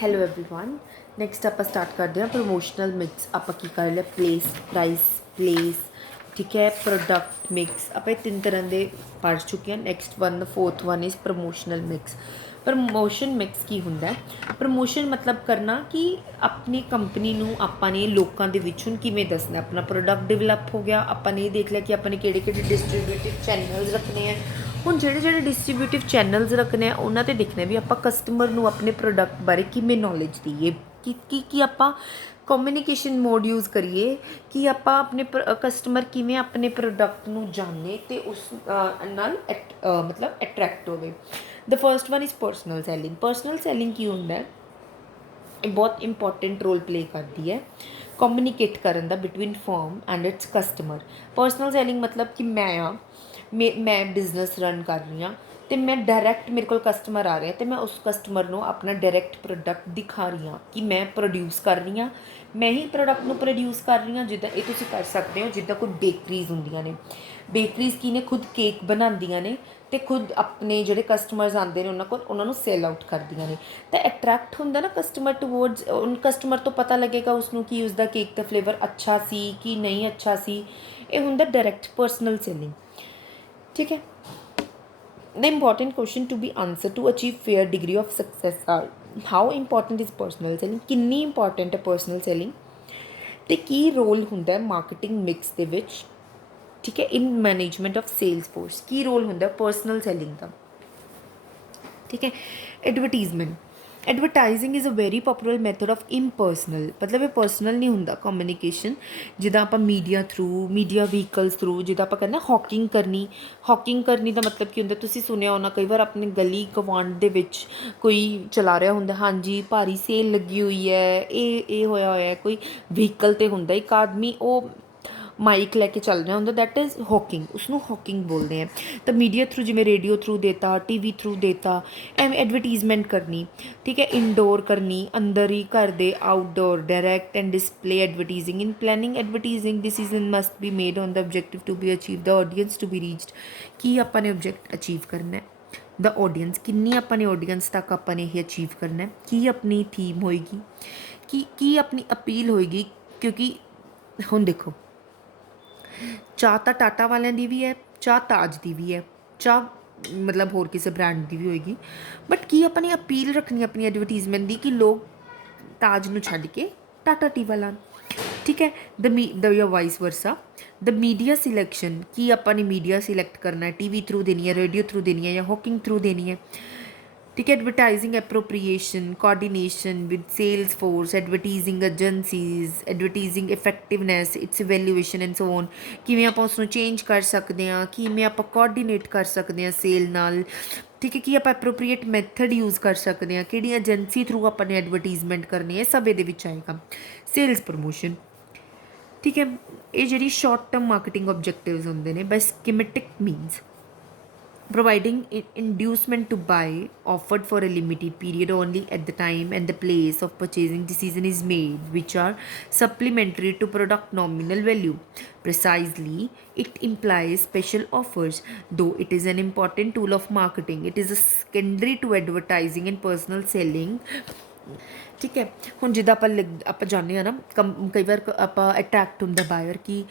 Hello everyone. Next ਆਪਾਂ start ਕਰਦੇ ਹਾਂ ਪ੍ਰੋਮੋਸ਼ਨਲ ਮਿਕਸ। ਆਪਾਂ ਕੀ ਕਰ ਲਿਆ, ਪ੍ਰਾਈਸ, ਠੀਕ ਹੈ, ਪ੍ਰੋਡਕਟ ਮਿਕਸ। ਆਪਾਂ ਇਹ ਤਿੰਨ ਤਰ੍ਹਾਂ ਦੇ ਪੜ੍ਹ ਚੁੱਕੇ ਹਾਂ। Next one, fourth one is promotional mix. Promotion mix ਕੀ ਹੁੰਦਾ? ਪ੍ਰਮੋਸ਼ਨ ਮਤਲਬ ਕਰਨਾ ਕਿ ਆਪਣੀ ਕੰਪਨੀ ਨੂੰ ਆਪਾਂ ਨੇ ਲੋਕਾਂ ਦੇ ਵਿੱਚ ਹੁਣ ਕਿਵੇਂ ਦੱਸਣਾ। ਆਪਣਾ ਪ੍ਰੋਡਕਟ ਡਿਵੈਲਪ ਹੋ ਗਿਆ, ਆਪਾਂ ਨੇ ਇਹ ਦੇਖ ਲਿਆ ਕਿ ਆਪਾਂ ਨੇ ਕਿਹੜੇ ਕਿਹੜੇ ਡਿਸਟਰੀਬਿਊਟਿਵ ਚੈਨਲਸ ਰੱਖਣੇ ਆ। ਹੁਣ ਜਿਹੜੇ ਡਿਸਟਰੀਬਿਊਟਿਵ ਚੈਨਲਸ ਰੱਖਣੇ ਆ ਉਹਨਾਂ 'ਤੇ ਦੇਖਣਾ ਵੀ ਆਪਾਂ ਕਸਟਮਰ ਨੂੰ ਆਪਣੇ ਪ੍ਰੋਡਕਟ ਬਾਰੇ ਕਿਵੇਂ ਨੌਲੇਜ ਦਈਏ, ਕਿ ਆਪਾਂ ਕਮਿਊਨੀਕੇਸ਼ਨ ਮੋਡ ਯੂਜ਼ ਕਰੀਏ, ਕਿ ਆਪਾਂ ਆਪਣੇ ਕਸਟਮਰ ਕਿਵੇਂ ਆਪਣੇ ਪ੍ਰੋਡਕਟ ਨੂੰ ਜਾਣੇ ਅਤੇ ਉਸ ਨਾਲ ਮਤਲਬ ਅਟਰੈਕਟ ਹੋਵੇ। The first one is personal selling. Personal selling ਕੀ ਹੁੰਦਾ? ਇਹ ਬਹੁਤ ਇੰਪੋਰਟੈਂਟ ਰੋਲ ਪਲੇ ਕਰਦੀ ਹੈ ਕਮਿਊਨੀਕੇਟ ਕਰਨ ਦਾ between firm and its customer. Personal selling ਮਤਲਬ ਕਿ ਮੈਂ ਬਿਜ਼ਨਸ ਰਨ ਕਰ ਰਹੀ ਹਾਂ ਅਤੇ ਮੈਂ ਡਾਇਰੈਕਟ, ਮੇਰੇ ਕੋਲ ਕਸਟਮਰ ਆ ਰਿਹਾ ਅਤੇ ਮੈਂ ਉਸ ਕਸਟਮਰ ਨੂੰ ਆਪਣਾ ਡਾਇਰੈਕਟ ਪ੍ਰੋਡਕਟ ਦਿਖਾ ਰਹੀ ਹਾਂ ਕਿ ਮੈਂ ਪ੍ਰੋਡਿਊਸ ਕਰ ਰਹੀ ਹਾਂ, ਮੈਂ ਹੀ ਪ੍ਰੋਡਕਟ ਨੂੰ ਪ੍ਰੋਡਿਊਸ ਕਰ ਰਹੀ ਹਾਂ। ਜਿੱਦਾਂ ਇਹ ਤੁਸੀਂ ਕਰ ਸਕਦੇ ਹੋ, ਜਿੱਦਾਂ ਕੋਈ ਬੇਕਰੀਜ਼ ਹੁੰਦੀਆਂ ਨੇ। ਬੇਕਰੀਜ਼ ਕੀ ਨੇ, ਖੁਦ ਕੇਕ ਬਣਾਉਂਦੀਆਂ ਨੇ ਅਤੇ ਖੁਦ ਆਪਣੇ ਜਿਹੜੇ ਕਸਟਮਰਸ ਆਉਂਦੇ ਨੇ ਉਹਨਾਂ ਨੂੰ ਸੇਲ ਆਊਟ ਕਰਦੀਆਂ ਨੇ। ਤਾਂ ਅਟਰੈਕਟ ਹੁੰਦਾ ਨਾ ਕਸਟਮਰ ਟੂਵਰਡਸ, ਕਸਟਮਰ ਤੋਂ ਪਤਾ ਲੱਗੇਗਾ ਉਸਨੂੰ ਕਿ ਉਸਦਾ ਕੇਕ ਦਾ ਫਲੇਵਰ ਅੱਛਾ ਸੀ ਕਿ ਨਹੀਂ ਅੱਛਾ ਸੀ। ਇਹ ਹੁੰਦਾ ਡਾਇਰੈਕਟ ਪਰਸਨਲ ਸੇਲਿੰਗ, ਠੀਕ ਹੈ। The important question to be answered to achieve fair degree of success are how important is personal selling, ਕਿੰਨੀ ਇੰਪੋਰਟੈਂਟ ਹੈ ਪਰਸਨਲ ਸੈਲਿੰਗ, ਅਤੇ ਕੀ ਰੋਲ ਹੁੰਦਾ ਮਾਰਕੀਟਿੰਗ ਮਿਕਸ ਦੇ ਵਿੱਚ, ਠੀਕ ਹੈ। In management of sales force ਕੀ ਰੋਲ ਹੁੰਦਾ ਪਰਸਨਲ ਸੈਲਿੰਗ ਦਾ, ਠੀਕ ਹੈ। Advertising is a very popular method of impersonal, ਮਤਲਬ ਇਹ ਪਰਸਨਲ ਨਹੀਂ ਹੁੰਦਾ ਕਮਿਊਨੀਕੇਸ਼ਨ। ਜਿੱਦਾਂ ਆਪਾਂ media through, media vehicles through, ਜਿੱਦਾਂ ਆਪਾਂ ਕਹਿੰਦੇ ਹੌਕਿੰਗ ਕਰਨੀ ਦਾ ਮਤਲਬ ਕੀ ਹੁੰਦਾ? ਤੁਸੀਂ ਸੁਣਿਆ ਹੋਣਾ ਕਈ ਵਾਰ ਆਪਣੀ ਗਲੀ ਗਵਾਂਢ ਦੇ ਵਿੱਚ ਕੋਈ ਚਲਾ ਰਿਹਾ ਹੁੰਦਾ, ਹਾਂਜੀ ਭਾਰੀ ਸੇਲ ਲੱਗੀ ਹੋਈ ਹੈ, ਇਹ ਹੋਇਆ ਕੋਈ ਵਹੀਕਲ 'ਤੇ ਹੁੰਦਾ ਇੱਕ ਆਦਮੀ, ਉਹ ਮਾਈਕ ਲੈ ਕੇ ਚੱਲ ਰਿਹਾ ਹੁੰਦਾ, ਦੈਟ ਇਜ਼ ਹੌਕਿੰਗ, ਉਸਨੂੰ ਹੌਕਿੰਗ ਬੋਲਦੇ ਆ। ਤਾਂ ਮੀਡੀਆ ਥਰੂ, ਜਿਵੇਂ ਰੇਡੀਓ ਥਰੂ ਦੇਤਾ, TV ਥਰੂ ਦੇਤਾ, ਐਵੇਂ ਐਡਵਰਟੀਜ਼ਮੈਂਟ ਕਰਨੀ, ਠੀਕ ਹੈ। ਇਨਡੋਰ ਕਰਨੀ, ਅੰਦਰ ਹੀ ਘਰ ਦੇ, outdoor, direct and display advertising. In planning advertising decision must be made on the objective to be achieve, the audience to be reached. ਕੀ ਆਪਾਂ ਨੇ ਆਬਜੈਕਟ ਅਚੀਵ ਕਰਨਾ, ਦ ਆਡੀਅੰਸ, ਕਿੰਨੀ ਆਪਾਂ ਨੇ ਆਡੀਅੰਸ ਤੱਕ ਆਪਾਂ ਨੇ ਇਹ ਅਚੀਵ ਕਰਨਾ, ਕੀ ਆਪਣੀ ਥੀਮ ਹੋਏਗੀ, ਕੀ ਆਪਣੀ ਅਪੀਲ ਹੋਏਗੀ। ਕਿਉਂਕਿ ਹੁਣ ਦੇਖੋ, ਚਾਹ ਤਾਂ ਟਾਟਾ ਵਾਲਿਆਂ ਦੀ ਵੀ ਹੈ, ਚਾਹ ਤਾਜ ਦੀ ਵੀ ਹੈ, ਚਾਹ ਮਤਲਬ ਹੋਰ ਕਿਸੇ ਬ੍ਰਾਂਡ ਦੀ ਵੀ ਹੋਏਗੀ, ਬਟ ਕੀ ਆਪਾਂ ਨੇ ਅਪੀਲ ਰੱਖਣੀ ਆਪਣੀ ਐਡਵਰਟੀਜ਼ਮੈਂਟ ਦੀ ਕਿ ਲੋਕ ਤਾਜ ਨੂੰ ਛੱਡ ਕੇ ਟਾਟਾ ਟੀ ਵਾਲਾ, ਠੀਕ ਹੈ। ਦ ਵਾਈਸ ਵਰਸਾ। ਦ ਮੀਡੀਆ ਸਿਲੈਕਸ਼ਨ, ਕੀ ਆਪਾਂ ਨੇ ਮੀਡੀਆ ਸਿਲੈਕਟ ਕਰਨਾ, TV ਥਰੂ ਦੇਣੀ ਹੈ, ਰੇਡੀਓ ਥਰੂ ਦੇਣੀ ਹੈ, ਜਾਂ ਹੌਕਿੰਗ ਥਰੂ ਦੇਣੀ ਹੈ, ਠੀਕ ਹੈ। Advertising appropriation, coordination with sales force, advertising agencies, advertising effectiveness, its valuation and so on. ਕਿਵੇਂ ਆਪਾਂ ਉਸਨੂੰ ਚੇਂਜ ਕਰ ਸਕਦੇ ਹਾਂ, ਕਿਵੇਂ ਆਪਾਂ ਕੋਆਰਡੀਨੇਟ ਕਰ ਸਕਦੇ ਹਾਂ ਸੇਲ ਨਾਲ, ਠੀਕ ਹੈ। ਕੀ ਆਪਾਂ ਐਪਰੋਪਰੀਏਟ ਮੈਥਡ ਯੂਜ਼ ਕਰ ਸਕਦੇ ਹਾਂ, ਕਿਹੜੀ ਏਜੰਸੀ ਥਰੂ ਆਪਾਂ ਨੇ ਐਡਵਰਟੀਜ਼ਮੈਂਟ ਕਰਨੀ ਹੈ, ਸਭ ਇਹਦੇ ਵਿੱਚ ਆਏਗਾ। ਸੇਲਸ ਪ੍ਰਮੋਸ਼ਨ, ਠੀਕ ਹੈ। ਇਹ ਜਿਹੜੀ ਸ਼ਾਰਟ ਟਰਮ ਮਾਰਕੀਟਿੰਗ ਆਬਜੈਕਟਿਵਸ ਹੁੰਦੇ ਨੇ, ਬਾਈ ਸਕੀਮੈਟਿਕ means providing inducement to buy offered for a limited period only at the time and the place of purchasing decision is made, which are supplementary to product nominal value. Precisely, it implies special offers. Though it is an important tool of marketing, it is a secondary to advertising and personal selling, ਠੀਕ ਹੈ। ਹੁਣ ਜਿੱਦਾਂ ਆਪਾਂ ਜਾਂਦੇ ਹਾਂ ਨਾ, ਕਈ ਵਾਰ ਆਪਾਂ ਅਟਰੈਕਟ ਹੁੰਦਾ ਬਾਇਰ ਕਿ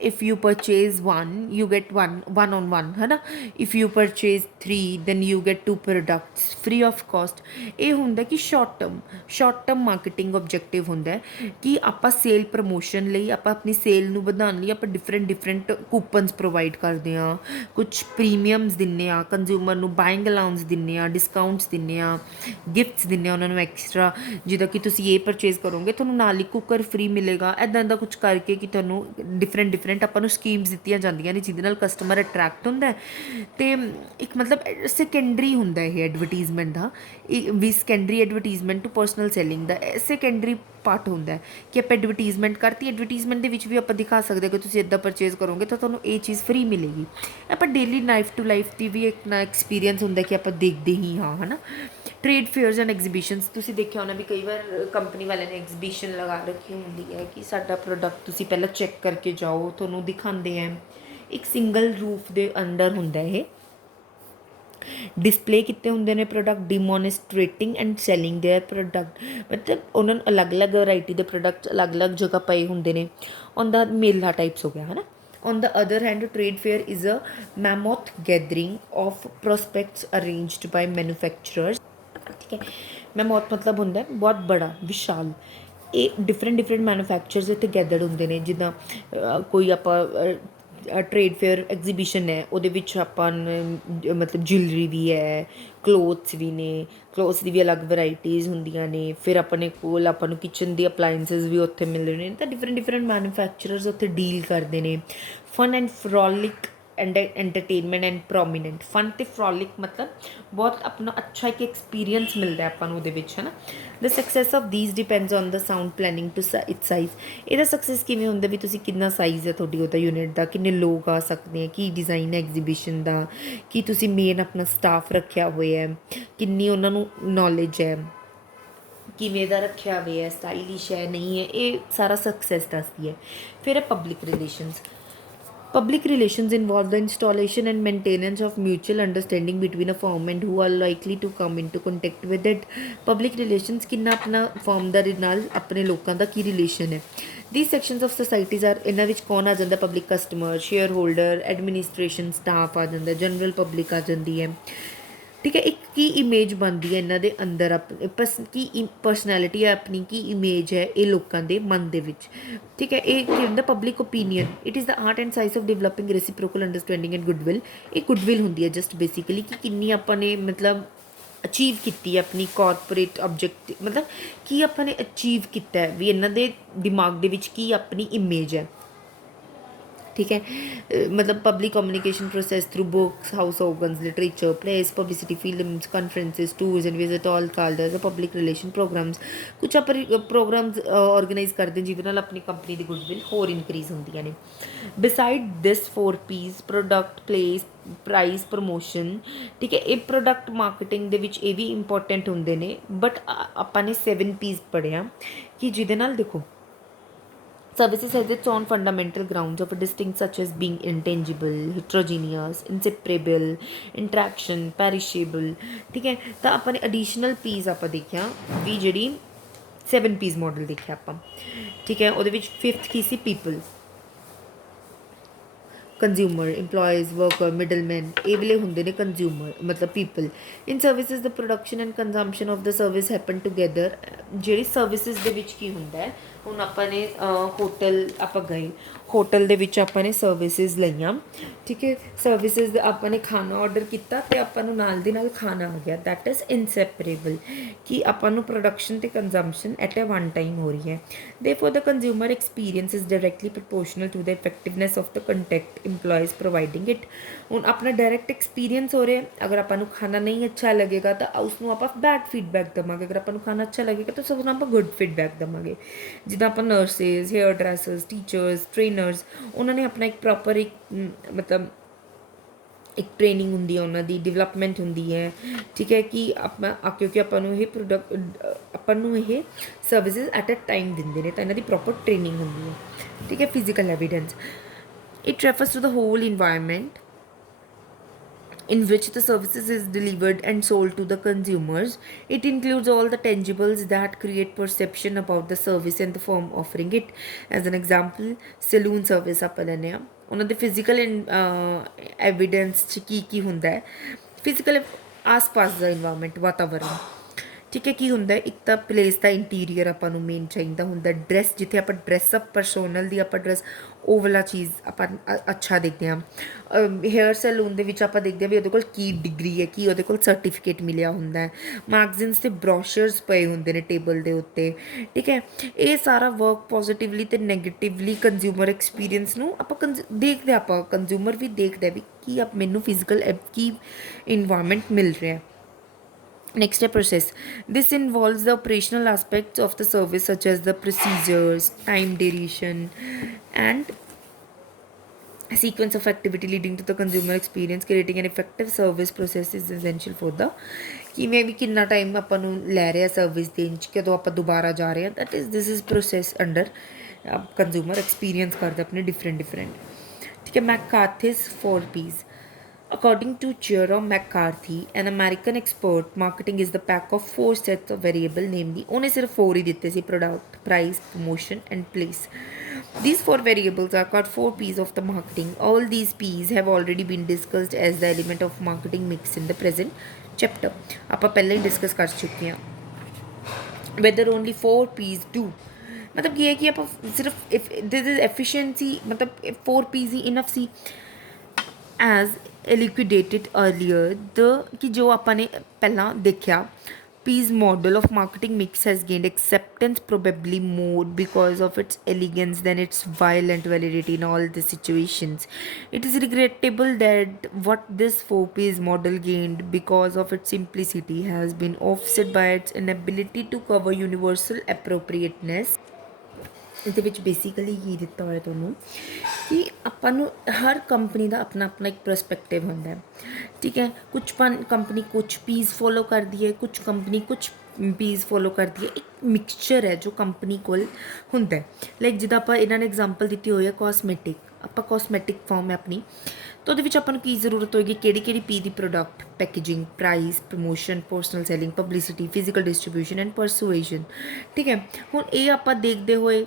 if you purchase 1 you get 1 on 1, ਹੈ ਨਾ। If you purchase 3 then you get 2 products free of cost. ਇਹ ਹੁੰਦਾ ਕਿ ਸ਼ਾਰਟ ਟਰਮ ਮਾਰਕੀਟਿੰਗ ਆਬਜੈਕਟਿਵ ਹੁੰਦਾ ਕਿ ਆਪਾਂ ਸੇਲ ਪ੍ਰਮੋਸ਼ਨ ਲਈ, ਆਪਾਂ ਆਪਣੀ ਸੇਲ ਨੂੰ ਵਧਾਉਣ ਲਈ ਆਪਾਂ ਡਿਫਰੈਂਟ ਕੂਪਨਸ ਪ੍ਰੋਵਾਈਡ ਕਰਦੇ ਹਾਂ, ਕੁਛ ਪ੍ਰੀਮੀਅਮਸ ਦਿੰਦੇ ਹਾਂ ਕੰਜ਼ਿਊਮਰ ਨੂੰ, ਬਾਇੰਗ ਅਲਾਊਂਸ ਦਿੰਦੇ ਹਾਂ, ਡਿਸਕਾਊਂਟਸ ਦਿੰਦੇ ਹਾਂ, ਗਿਫਟਸ ਦਿੰਦੇ ਹਾਂ ਉਹਨਾਂ ਨੂੰ ਐਕਸਟਰਾ। ਜਿੱਦਾਂ ਕਿ ਤੁਸੀਂ ਇਹ ਪਰਚੇਜ਼ ਕਰੋਗੇ ਤੁਹਾਨੂੰ ਨਾਲ ਹੀ ਕੁੱਕਰ ਫ੍ਰੀ ਮਿਲੇਗਾ, ਇੱਦਾਂ ਦਾ ਕੁਛ ਕਰਕੇ ਕਿ ਤੁਹਾਨੂੰ ਡਿਫਰੈਂਟ ਆਪਾਂ ਨੂੰ ਸਕੀਮਸ ਦਿੱਤੀਆਂ ਜਾਂਦੀਆਂ ਨੇ ਜਿਹਦੇ ਨਾਲ ਕਸਟਮਰ ਅਟਰੈਕਟ ਹੁੰਦਾ। ਅਤੇ ਇੱਕ ਮਤਲਬ ਸੈਕੰਡਰੀ ਹੁੰਦਾ ਇਹ ਐਡਵਰਟੀਜ਼ਮੈਂਟ ਦਾ, ਵੀ secondary advertisement to personal selling ਦਾ ਸੈਕੰਡਰੀ ਪਾਰਟ ਹੁੰਦਾ ਕਿ ਆਪਾਂ ਐਡਵਰਟੀਜ਼ਮੈਂਟ ਕਰਤੀ। ਐਡਵਰਟੀਜ਼ਮੈਂਟ ਦੇ ਵਿੱਚ ਵੀ ਆਪਾਂ ਦਿਖਾ ਸਕਦੇ ਕਿ ਤੁਸੀਂ ਇੱਦਾਂ ਪਰਚੇਜ਼ ਕਰੋਗੇ ਤਾਂ ਤੁਹਾਨੂੰ ਇਹ ਚੀਜ਼ ਫ੍ਰੀ ਮਿਲੇਗੀ। ਆਪਾਂ ਡੇਲੀ ਲਾਈਫ ਟੂ ਲਾਈਫ ਦੀ ਵੀ ਇੱਕ ਨਾ ਐਕਸਪੀਰੀਅੰਸ ਹੁੰਦਾ ਕਿ ਆਪਾਂ ਦੇਖਦੇ ਹੀ ਹਾਂ, ਹੈ ਨਾ। ਟ੍ਰੇਡ ਫੇਅਰਸ ਐਂਡ ਐਗਜ਼ੀਬਿਸ਼ਨਸ, ਤੁਸੀਂ ਦੇਖਿਆ ਹੋਣਾ ਵੀ ਕਈ ਵਾਰ ਕੰਪਨੀ ਵਾਲਿਆਂ ਨੇ ਐਗਜ਼ੀਬਿਸ਼ਨ ਲਗਾ ਰੱਖੀ ਹੁੰਦੀ ਹੈ ਕਿ ਸਾਡਾ ਪ੍ਰੋਡਕਟ ਤੁਸੀਂ ਪਹਿਲਾਂ ਚੈੱਕ ਕਰਕੇ ਜਾਓ, ਤੁਹਾਨੂੰ ਦਿਖਾਉਂਦੇ ਹੈ। ਇੱਕ ਸਿੰਗਲ ਰੂਫ ਦੇ ਅੰਡਰ ਹੁੰਦਾ ਇਹ, डिस्पले किते होंगे ने product, demonstrating and selling their product, मतलब उन्होंने अलग अलग वैरायटी के प्रोडक्ट अलग अलग जगह पे होंगे ने। ऑन द मेला टाइप्स हो गया है ना। On the other hand trade fair is a mammoth gathering of prospects arranged bye manufacturers. ठीक है, मैमोथ मतलब होंगे बहुत बड़ा विशाल, ये डिफरेंट डिफरेंट मैन्युफैक्चरर्स इतने गैदर्ड होंगे ने। जिदा कोई आप ट्रेड फेयर एग्जीबिशन है वो मतलब ज्वैलरी भी है, क्लोथ्स भी ने, क्लोथ्स की भी अलग वैराइटीज़ होंदियां ने। फिर अपने कोल आपां किचन दी अपलाइंसिस भी उत्थे मिलदे ने। तो डिफरेंट डिफरेंट मैन्युफैक्चरर्स उत्थे डील करते हैं। Fun and frolic and entertainment and prominent, fun तो फ्रॉलिक मतलब बहुत अपना अच्छा एक एक्सपीरियंस मिलता है अपन है ना। The success of these depends on the sound planning to it size. ਇਹਦਾ सक्सैस किमें होंगे भी तुसी कितना साइज़ है थोड़ी ਉਹਦਾ यूनिट का, किन्ने लोग आ सकते हैं, की डिज़ाइन है एग्जीबिशन का, की तुसी मेन अपना स्टाफ रखा हुआ है, किन्नी उन्होंने नॉलेज है, किमें दा रखा हुआ है, स्टाइलिश है नहीं है, ये सारा सक्सैस दसदी है। फिर है public relations. Public relations involve the installation and maintenance of mutual understanding between a firm and who are likely to come into contact with it. Public relations किन्ना अपना firm ਦਾ ਨਾਲ ਆਪਣੇ ਲੋਕਾਂ ਦਾ ਕੀ relation ਹੈ। These sections of societies are ਇਹਨਾਂ ਵਿੱਚ ਕੌਣ ਆ ਜਾਂਦਾ, public customer, share holder, administration staff ਆ ਜਾਂਦਾ, ਜਨਰਲ ਪਬਲਿਕ ਆ ਜਾਂਦੀ ਹੈ। ठीक है, एक की इमेज बनती है इन्हों के अंदर की परसनैलिटी है अपनी, की इमेज है ये लोगों के मन के विच। ठीक है, ये होंगे public opinion. It is the art and science of developing reciprocal understanding and goodwill. ये गुडविल होंगी है जस्ट बेसिकली कि किन्नी अपने मतलब अचीव की अपनी कॉरपोरेट ऑब्जेक्ट, मतलब कि अपने अचीव किया है भी इन्हों के दिमाग के अपनी इमेज है। ठीक है, मतलब public communication process through books, house organs, literature, place, publicity, films, conferences, tours and visit, all called as public relation programs. कुछ आप प्रोग्राम्स ऑर्गेनाइज करते हैं जिन्हें अपनी कंपनी की गुडविल होर इनक्रीज होंदियां ने। Beside this 4 P's product, place, price, promotion. ठीक है, ये प्रोडक्ट मार्केटिंग ये भी इंपॉर्टेंट होंगे ने, बट आपाने 7 P's पढ़िया कि जिहदे नाल देखो services has its own fundamental grounds of a distinct such as being intangible, heterogeneous, inseparable, interaction, perishable। ठीक है, तो अपने एडिशनल पीस आप देखिया भी जी 7 P's मॉडल देखिया आप। ठीक है, वो 5th की C people, consumer, employees, worker, middleman, ये वाले होंगे ने कंज्यूमर मतलब people. In services the production and consumption of the service happen together. जी सर्विसिज की होंगे है, हुण अपने होटल आप गए, होटल के अपने सर्विसिज लिया। ठीक है, सर्विसिज अपने खाना ऑर्डर किया तो आपू नाल दी नाल खाना आ गया, दैट इज़ इनसैपरेबल कि आपू प्रोडक्शन तो consumption at a one time हो रही है। Therefore the consumer experience is directly proportional to the effectiveness of the contact employees providing it. हूँ अपना डायरैक्ट एक्सपीरियंस हो रहा है, अगर आपू खाना नहीं अच्छा लगेगा तो उसनों आप बैड फीडबैक देवांगे, अगर आपू खाना अच्छा लगेगा तो उसनों आप गुड फीडबैक देवांगे। जिदा आप नर्सिज, हेयर ड्रैसर्स, टीचर्स, ट्रेनर्स, उन्होंने अपना एक प्रॉपर एक मतलब एक ट्रेनिंग होंगी है, उन्होंने डिवलपमेंट होंगी है। ठीक है, कि क्योंकि आपू ये प्रोडक्ट आपू ये सर्विसिज एट अ टाइम देंगे ने, तो इन्हों की प्रॉपर ट्रेनिंग होंगी है। ठीक है, physical evidence, it refers to the whole environment in which the services is delivered and sold to the consumers. It includes all the tangibles that create perception about the service and the firm offering it. As an example, saloon service आप लेने हैं, उन्होंने physical evidence च की होंदा है, physical आस पास का environment वातावरण। ठीक है, की होंदा है एक तो प्लेस का इंटीरियर आपू मेन चाहिए होंदा, ड्रैस जिथे आप ड्रैसअप परसोनल दी आप ड्रैस वो वाला चीज़ आप अच्छा देखते हैं। हेयर सैलून के आप देखते हैं भी वो की डिग्री है, कि वो सर्टिफिकेट मिलिया होंदा है, मैगजीन्स से ब्रोशर्स पे होंगे ने टेबल के उत्ते। ठीक है, ये सारा वर्क पॉजिटिवली तो नैगेटिवली कंज्यूमर एक्सपीरियंस नूं आप देखते, आप कंज्यूमर भी देखते भी कि आप मैनू फिजिकल की इन्वायरमेंट मिल रहा है। Next, a process. This involves the operational aspects of the service such as the procedures, time duration, and sequence of activity leading to the consumer experience. Creating an effective service process is essential for the कि मैं भी कितना time अपन लै रहे service then कदों आप दोबारा जा रहे हैं, that is this is process under consumer experience करते अपने डिफरेंट। ठीक है, मैकार्थिस 4 P's। According to Jerome McCarthy, an American expert, marketing is the pack of four sets of variable, namely, ਉਹਨੇ ਸਿਰਫ 4 ਹੀ ਦਿੱਤੇ ਸੀ, product, price, promotion and place. These four variables are called 4 P's of the marketing. All these P's have already been discussed as the element of marketing mix in the present chapter. ਆਪਾਂ ਪਹਿਲਾਂ ਹੀ discuss ਕਰ ਚੁੱਕੇ ਹਾਂ. Whether only 4 P's do. मतलब ये है कि आप सिर्फ इफ दिस इज एफिशिएंसी, मतलब 4 P's he enough C as elucidated earlier. The कि जो ਆਪਾਂ ਨੇ ਪਹਿਲਾਂ ਦੇਖਿਆ, P's model of marketing mix has gained acceptance probably more because of its elegance than its violent validity in all the situations. It is regrettable that what this 4P's model gained because of its simplicity has been offset by its inability to cover universal appropriateness. ਇਹਦੇ ਵਿੱਚ basically ਕੀ ਦਿੱਤਾ ਹੋਇਆ ਤੁਹਾਨੂੰ ਕਿ ਆਪਾਂ ਨੂੰ ਹਰ company ਦਾ ਆਪਣਾ ਆਪਣਾ ਇੱਕ ਪਰਸਪੈਕਟਿਵ ਹੁੰਦਾ ਹੈ, ਠੀਕ ਹੈ. ਕੁਛ ਕੰਪਨੀ ਕੁਛ ਪੀਸ ਫੋਲੋ ਕਰਦੀ ਹੈ, ਕੁਛ ਕੰਪਨੀ ਕੁਛ ਪੀਸ ਫੋਲੋ ਕਰਦੀ ਹੈ. ਇੱਕ ਮਿਕਸਚਰ ਹੈ ਜੋ ਕੰਪਨੀ ਕੋਲ ਹੁੰਦਾ ਹੈ. ਲਾਈਕ ਜਿੱਦਾਂ ਆਪਾਂ ਇਹਨਾਂ ਨੇ ਐਗਜ਼ਾਮਪਲ ਦਿੱਤੀ ਹੋਈ ਹੈ ਕਾਸਮੈਟਿਕ, ਆਪਾਂ ਕਾਸਮੈਟਿਕ ਫਾਰਮ ਹੈ ਆਪਣੀ, ਤਾਂ ਉਹਦੇ ਵਿੱਚ ਆਪਾਂ ਨੂੰ ਕੀ ਜ਼ਰੂਰਤ ਹੋਏਗੀ, ਕਿਹੜੀ ਕਿਹੜੀ ਪੀ ਦੀ product, packaging, price, promotion, personal selling, publicity, physical distribution and persuasion, ਠੀਕ ਹੈ. ਹੁਣ ਇਹ ਆਪਾਂ ਦੇਖਦੇ ਹੋਏ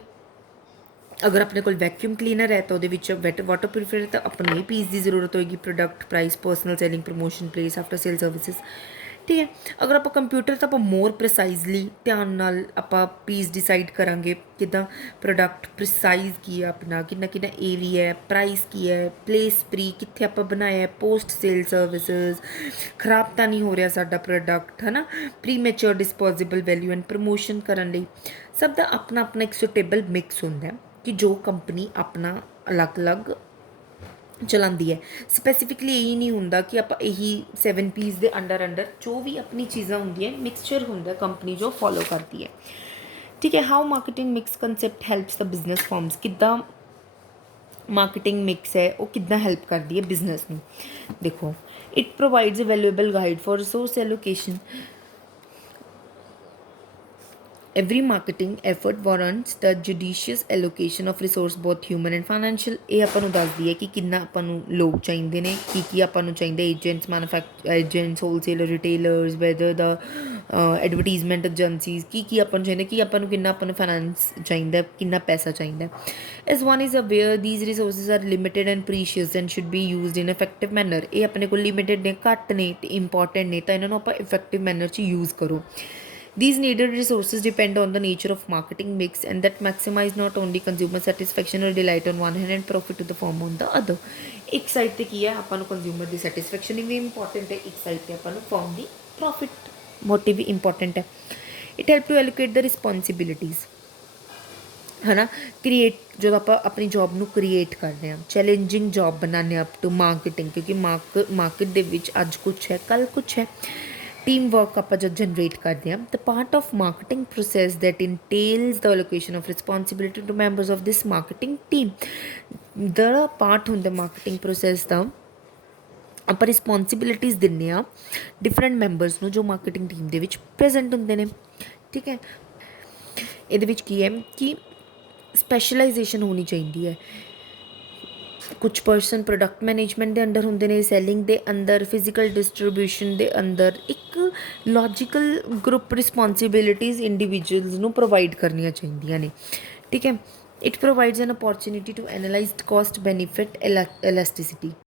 ਅਗਰ ਆਪਣੇ ਕੋਲ ਵੈਕਿਊਮ ਕਲੀਨਰ ਹੈ ਤਾਂ ਉਹਦੇ ਵਿੱਚ ਵਾਟਰ ਪਿਊਰੀਫਾਇਰ, ਤਾਂ ਆਪਾਂ ਨੂੰ ਇਹ ਪੀਸ ਦੀ ਜ਼ਰੂਰਤ ਹੋਏਗੀ, product, price, personal selling, promotion, place, after sale services, ਠੀਕ ਹੈ. ਅਗਰ ਆਪਾਂ ਕੰਪਿਊਟਰ ਤਾਂ ਆਪਾਂ ਮੋਰ ਪ੍ਰੀਸਾਈਜ਼ਲੀ ਧਿਆਨ ਨਾਲ ਆਪਾਂ ਪੀਸ ਡਿਸਾਈਡ ਕਰਾਂਗੇ, ਕਿੱਦਾਂ ਪ੍ਰੋਡਕਟ ਪ੍ਰੀਸਾਈਜ਼ ਕੀ ਹੈ ਆਪਣਾ, ਕਿੰਨਾ ਕਿੰਨਾ ਏਰੀਆ ਹੈ, ਪ੍ਰਾਈਸ ਕੀ ਹੈ, ਪਲੇਸ ਪ੍ਰੀ ਕਿੱਥੇ ਆਪਾਂ ਬਣਾਇਆ ਹੈ, ਪੋਸਟ ਸੇਲ ਸਰਵਿਸਿਜ਼, ਖਰਾਬ ਤਾਂ ਨਹੀਂ ਹੋ ਰਿਹਾ ਸਾਡਾ ਪ੍ਰੋਡਕਟ, ਹੈ ਨਾ, pre mature disposable value and promotion ਕਰਨ ਲਈ. ਸਭ ਦਾ ਆਪਣਾ ਆਪਣਾ ਇੱਕ ਸੁਟੇਬਲ ਮਿਕਸ ਹੁੰਦਾ ਕਿ ਜੋ ਕੰਪਨੀ ਆਪਣਾ ਅਲੱਗ-ਅਲੱਗ ਚਲਾਉਂਦੀ ਹੈ. ਸਪੈਸੀਫਿਕਲੀ ਇਹੀ ਨਹੀਂ ਹੁੰਦਾ ਕਿ ਆਪਾਂ ਇਹੀ 7 P's ਦੇ ਅੰਡਰ ਜੋ ਵੀ ਆਪਣੀ ਚੀਜ਼ਾਂ ਹੁੰਦੀਆਂ ਮਿਕਸਚਰ ਹੁੰਦਾ ਕੰਪਨੀ ਜੋ ਫੋਲੋ ਕਰਦੀ ਹੈ, ਠੀਕ ਹੈ. How marketing mix concept helps the business firms, ਕਿੱਦਾਂ ਮਾਰਕੀਟਿੰਗ ਮਿਕਸ ਹੈ ਉਹ ਕਿੱਦਾਂ ਹੈਲਪ ਕਰਦੀ ਹੈ ਬਿਜ਼ਨਸ ਨੂੰ. ਦੇਖੋ, it provides a valuable guide for resource allocation. Every marketing effort warrants the judicious allocation of resource both human and financial. ਇਹ ਆਪਾਂ ਨੂੰ ਦੱਸਦੀ ਹੈ ਕਿ ਕਿੰਨਾ ਆਪਾਂ ਨੂੰ ਲੋਕ ਚਾਹੀਦੇ ਨੇ, ਕੀ ਆਪਾਂ ਨੂੰ ਚਾਹੀਦਾ, agents, agents, wholesaler, retailers, weather ਦਾ ਐਡਵਰਟੀਜ਼ਮੈਂਟ ਏਜੰਸੀਜ਼, ਕੀ ਆਪਾਂ ਨੂੰ ਚਾਹੀਦਾ, ਕੀ ਆਪਾਂ ਨੂੰ ਕਿੰਨਾ ਆਪਾਂ ਨੂੰ ਫਾਈਨੈਂਸ ਚਾਹੀਦਾ, ਕਿੰਨਾ ਪੈਸਾ ਚਾਹੀਦਾ. As one is aware these resources are limited and precious and should be used in effective manner. ਇਹ ਆਪਣੇ ਕੋਲ ਲਿਮਿਟਡ ਨੇ, ਘੱਟ ਨੇ ਅਤੇ ਇੰਪੋਰਟੈਂਟ ਨੇ, ਤਾਂ ਇਹਨਾਂ ਨੂੰ ਆਪਾਂ ਇਫੈਕਟਿਵ ਮੈਨਰ 'ਚ ਯੂਜ਼ ਕਰੋ. These needed resources depend on the nature of marketing mix and that maximize not only consumer satisfaction or delight on one hand and profit to the firm on the other. ਇੱਕ side ਤੇ ਕੀ ਹੈ, ਆਪਾਂ ਨੂੰ consumer ਦੀ satisfaction ਵੀ important ਹੈ, ਇੱਕ side ਤੇ ਆਪਾਂ ਨੂੰ ਫਰਮ ਦੀ ਪ੍ਰੋਫਿਟ ਮੋਟਿਵ ਵੀ ਇੰਪੋਰਟੈਂਟ ਹੈ. ਇਟ ਹੈਲਪ ਟੂ ਐਲੋਕੇਟ ਦ ਰਿਸਪੋਂਸਿਬਿਲਿਟੀਜ਼, ਹੈ ਨਾ. ਕ੍ਰੀਏਟ, ਜਦੋਂ ਆਪਾਂ ਆਪਣੀ ਜੋਬ ਨੂੰ ਕ੍ਰੀਏਟ ਕਰਦੇ ਹਾਂ, ਚੈਲੰਜਿੰਗ ਜੋਬ ਬਣਾਉਂਦੇ ਹਾਂ ਅਪ ਟੂ ਮਾਰਕੀਟਿੰਗ, ਕਿਉਂਕਿ ਮਾਰਕੀਟ ਦੇ ਵਿੱਚ ਅੱਜ ਕੁਛ ਹੈ ਕੱਲ੍ਹ ਕੁਛ ਹੈ. ਟੀਮ ਵਰਕ ਆਪਾਂ ਜਦ ਜਨਰੇਟ ਕਰਦੇ ਹਾਂ, the part of marketing process that entails the allocation of responsibility to members of this marketing team. ਜਿਹੜਾ ਪਾਰਟ ਹੁੰਦਾ ਮਾਰਕੀਟਿੰਗ ਪ੍ਰੋਸੈਸ ਦਾ, ਆਪਾਂ ਰਿਸਪੋਂਸਿਬਿਲਿਟੀਜ਼ ਦਿੰਦੇ ਹਾਂ ਡਿਫਰੈਂਟ ਮੈਂਬਰਸ ਨੂੰ ਜੋ ਮਾਰਕੀਟਿੰਗ ਟੀਮ ਦੇ ਵਿੱਚ ਪ੍ਰੈਜ਼ੈਂਟ ਹੁੰਦੇ ਨੇ, ਠੀਕ ਹੈ. ਇਹਦੇ ਵਿੱਚ ਕੀ ਹੈ ਕਿ ਸਪੈਸ਼ਲਾਈਜੇਸ਼ਨ ਹੋਣੀ ਚਾਹੀਦੀ ਹੈ. ਕੁਛ ਪਰਸਨ ਪ੍ਰੋਡਕਟ ਮੈਨੇਜਮੈਂਟ ਦੇ ਅੰਡਰ ਹੁੰਦੇ ਨੇ, ਸੈਲਿੰਗ ਦੇ ਅੰਦਰ, ਫਿਜ਼ੀਕਲ ਡਿਸਟਰੀਬਿਊਸ਼ਨ ਦੇ ਅੰਦਰ. ਇੱਕ ਲੌਜੀਕਲ ਗਰੁੱਪ ਰਿਸਪੋਂਸਿਬਿਲਿਟੀਜ਼ ਇੰਡੀਵਿਜੂਅਲਸ ਨੂੰ ਪ੍ਰੋਵਾਈਡ ਕਰਨੀਆਂ ਚਾਹੀਦੀਆਂ ਨੇ, ਠੀਕ ਹੈ. It provides an opportunity to analysed cost benefit ਇਲਾਸਟਿਸਿਟੀ.